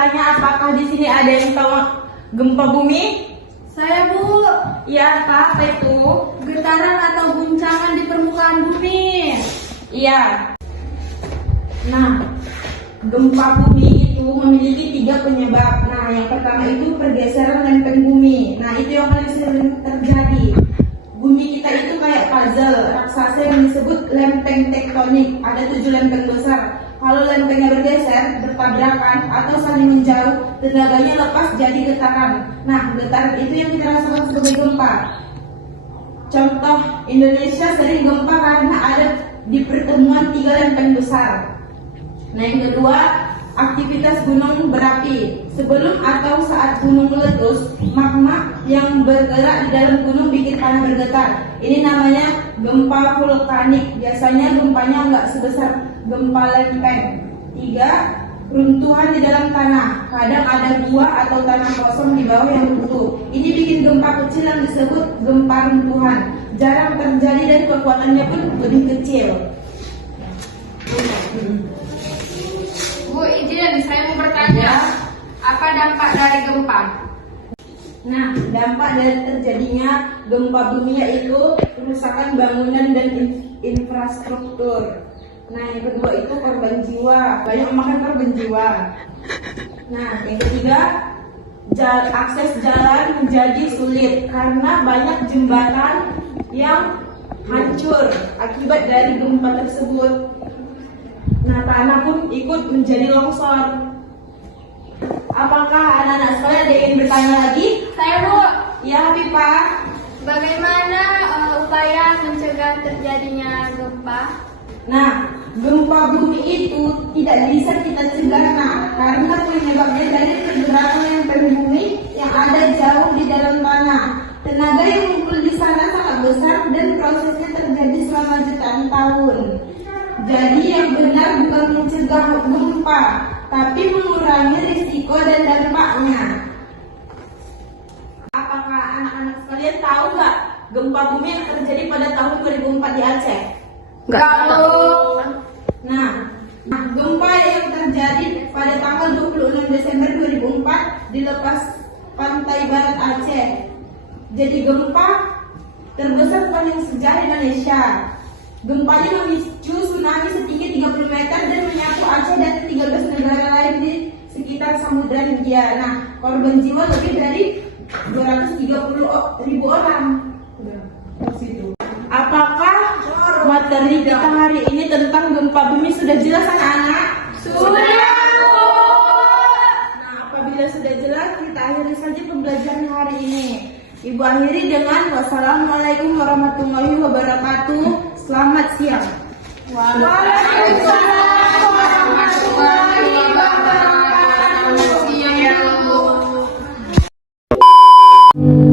bertanya apakah di sini ada yang tahu gempa bumi? Saya, Bu. Iya, Kak, apa itu? Getaran atau guncangan di permukaan bumi. Iya. Nah, gempa bumi itu memiliki 3 penyebab. Nah, yang pertama itu pergeseran lempeng bumi. Nah, itu yang paling sering terjadi. Bumi kita itu kayak puzzle raksasa yang disebut lempeng tektonik. Ada 7 lempeng besar. Kalau lempengnya bergeser, bertabrakan, atau saling menjauh, tenaganya lepas jadi getaran. Nah, getaran itu yang kita rasakan sebagai gempa. Contoh, Indonesia sering gempa karena ada di pertemuan 3 lempeng besar. Nah, yang kedua, aktivitas gunung berapi. Sebelum atau saat gunung meletus, magma yang bergerak di dalam gunung bikin tanah bergetar. Ini namanya gempa vulkanik. Biasanya gempanya nggak sebesar gempa lempeng. 3, runtuhan di dalam tanah. Kadang ada gua atau tanah kosong di bawah yang runtuh. Ini bikin gempa kecil yang disebut gempa runtuhan. Jarang terjadi dan kekuatannya pun lebih kecil. Bu, izin, saya mau bertanya. Apa dampak dari gempa? Nah, dampak dari terjadinya gempa bumi yaitu kerusakan bangunan dan infrastruktur. Nah, yang kedua itu korban jiwa, banyak memakan korban jiwa. Nah, yang ketiga, akses jalan menjadi sulit karena banyak jembatan yang hancur akibat dari gempa tersebut. Nah, tanah pun ikut menjadi longsor. Apakah anak-anak sekalian ada yang ingin bertanya lagi? Saya, Bu. Ya, Habibah. Bagaimana upaya mencegah terjadinya gempa? Nah, gempa bumi itu tidak bisa kita cegah, karena penyebabnya dari pergerakan lempeng bumi yang ada jauh di dalam tanah. Tenaga yang muncul di sana sangat besar dan prosesnya terjadi selama jutaan tahun. Jadi yang benar bukan mencegah gempa, tapi mengurangi risiko dan dampaknya. Apakah anak-anak sekalian tahu nggak gempa bumi yang terjadi pada tahun 2004 di Aceh? Nggak tahu. Nah, gempa yang terjadi pada tanggal 26 Desember 2004 di lepas pantai barat Aceh. Jadi gempa terbesar paling sejarah Indonesia. Gempanya memicu tsunami setinggi 30 meter dan menyapu Aceh dan 13 negara lain di sekitar Samudra Hindia. Nah, korban jiwa lebih dari 230.000 orang. Apakah materi kita hari ini tentang gempa bumi sudah jelas anak-anak? Sudah. Nah, apabila sudah jelas, kita akhiri saja pembelajaran hari ini. Ibu akhiri dengan wassalamualaikum warahmatullahi wabarakatuh. Selamat siang. Waalaikumsalam warahmatullahi wabarakatuh. Siang, Bu.